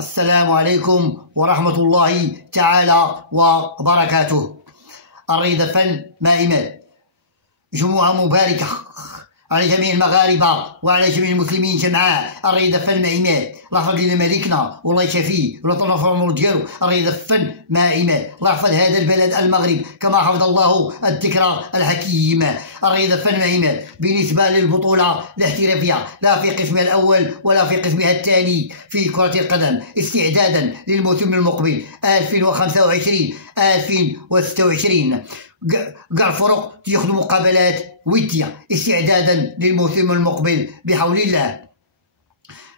السلام عليكم ورحمة الله تعالى وبركاته. الرياضة فن ما إيمان، جمعة مباركة على جميع المغاربة وعلى جميع المسلمين جمعاء. الرياضة فن ما إيمان، الله يحفظ لنا ملكنا والله يشافيه ولا يطول في العمر ديالو. الرياضة فن ما إيمان، الله يحفظ هذا البلد المغرب كما حفظ الله الذكرى الحكيمة. الرياضة فن ما إيمان بالنسبة للبطولة الاحترافية، لا في قسمها الأول ولا في قسمها الثاني في كرة القدم، استعدادا للموسم المقبل 2025-2026. كاع الفرق تياخذوا مقابلات وديه استعدادا للموسم المقبل بحول الله.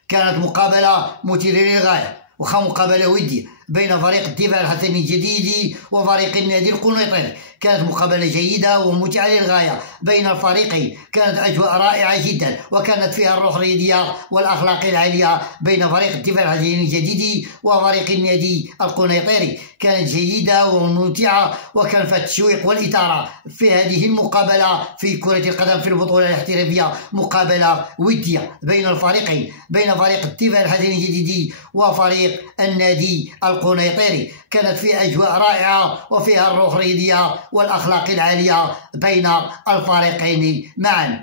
كانت مقابله مثيره للغايه وخا مقابله وديه بين فريق الدفاع الحسني الجديدي وفريق النادي القنيطري. كانت مقابله جيده وممتعه للغايه بين الفريقين، كانت اجواء رائعه جدا وكانت فيها الروح الرياضيه والاخلاق العاليه بين فريق الدفاع الحسني الجديدي وفريق النادي القنيطري. كانت جيده وممتعه وكان فيها التشويق والاثاره في هذه المقابله في كره القدم في البطوله الاحترافيه. مقابله وديه بين الفريقين، بين فريق الدفاع الحسني الجديدي وفريق النادي القنيطري. كانت فيها اجواء رائعه وفيها الروح الرياضيه والاخلاق العاليه بين الفريقين معا.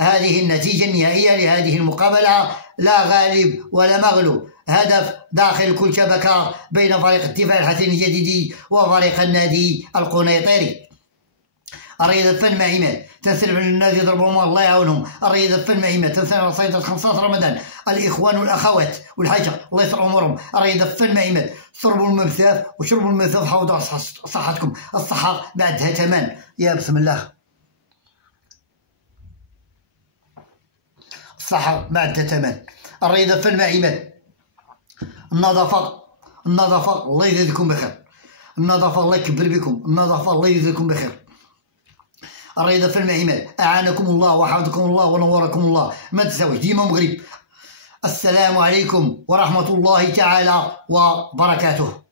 هذه النتيجه النهائيه لهذه المقابله، لا غالب ولا مغلوب، هدف داخل كل شبكه بين فريق الدفاع الحسني الجديدي وفريق النادي القنيطري. الرياضة فن ما إيمان، تنسلم على الناس يضربهم الله يعاونهم. الرياضة فن ما إيمان، تنسلم على صيد 15 رمضان الإخوان والأخوات والحاجة الله يسر أمورهم. الرياضة فن ما إيمان، شربوا الماء بزاف وشربوا الماء بزاف، حافظوا على صحتكم، الصحة ما عندها ثمن. يا بسم الله، الصحة ما عندها ثمن. الرياضة فن ما إيمان، النظافة الله يجزيكم بخير، النظافة الله يكبر بكم، النظافة الله يجزيكم بخير. الرياضة فن ما إيمان، أعانكم الله وحفظكم الله ونوركم الله، ما تنساوش ديما مغرب. السلام عليكم ورحمة الله تعالى وبركاته.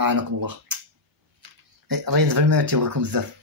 أعانكم الله. الرياضة فن ما تيوركم بزاف.